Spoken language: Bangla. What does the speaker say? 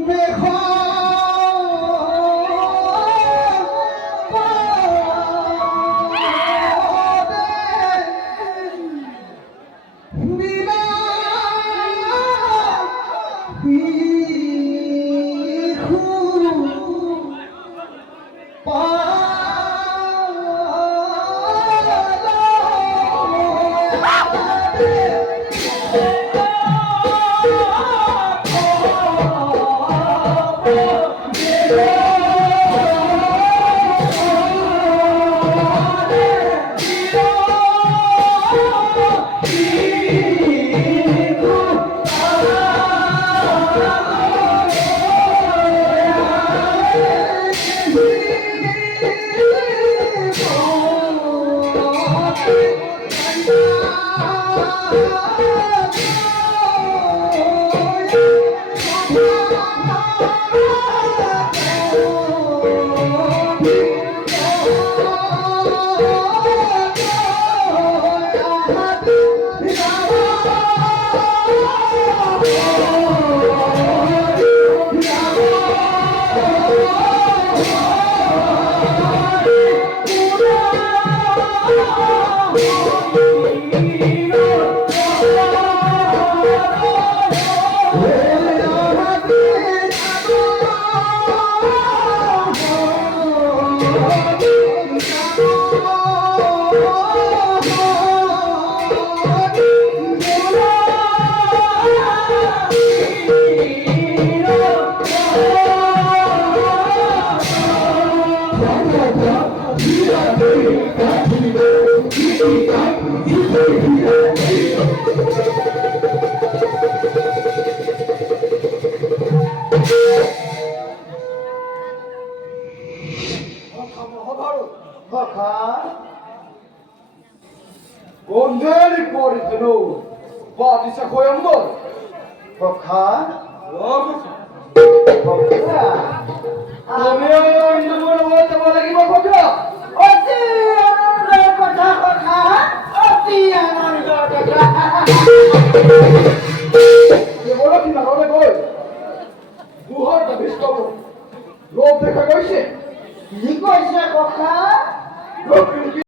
দেখো Gondeli portano, pode se apoiando. Bokha Logo, Bokha meu ainda não volta para aqui para Bokha. অতি আনন্দের কথা কথা অতি আনন্দের কথা Que bora que na hora gol. Duhar da biskop. Lob দেখা গইছে কি কইছে কথা লোক